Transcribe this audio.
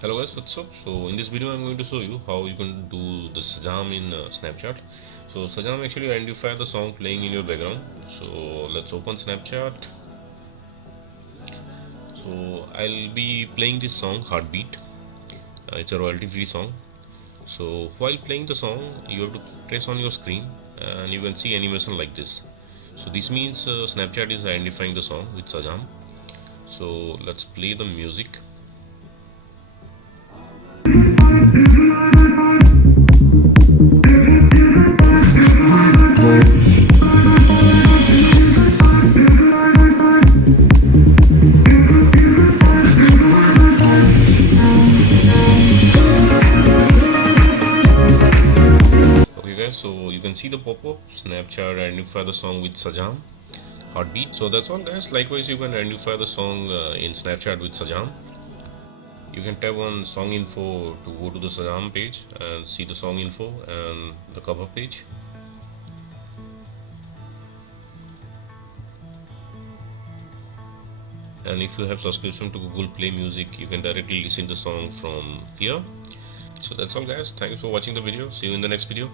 Hello guys, what's up? So in this video I'm going to show you how you can do the Shazam in Snapchat. So Shazam actually identify the song playing in your background. So let's open Snapchat. So I'll be playing this song Heartbeat. It's a royalty free song. So while playing the song you have to press on your screen and you can see animation like this. So this means Snapchat is identifying the song with Shazam. So let's play the music. Okay guys, so you can see the pop-up Snapchat identify the song with Shazam Heartbeat. So that's all guys. Likewise you can identify the song in Snapchat with Shazam. You can tap on song info to go to the Shazam page and see the song info and the cover page. And if you have subscription to Google Play Music, you can directly listen the song from here. So that's all guys. Thanks for watching the video. See you in the next video.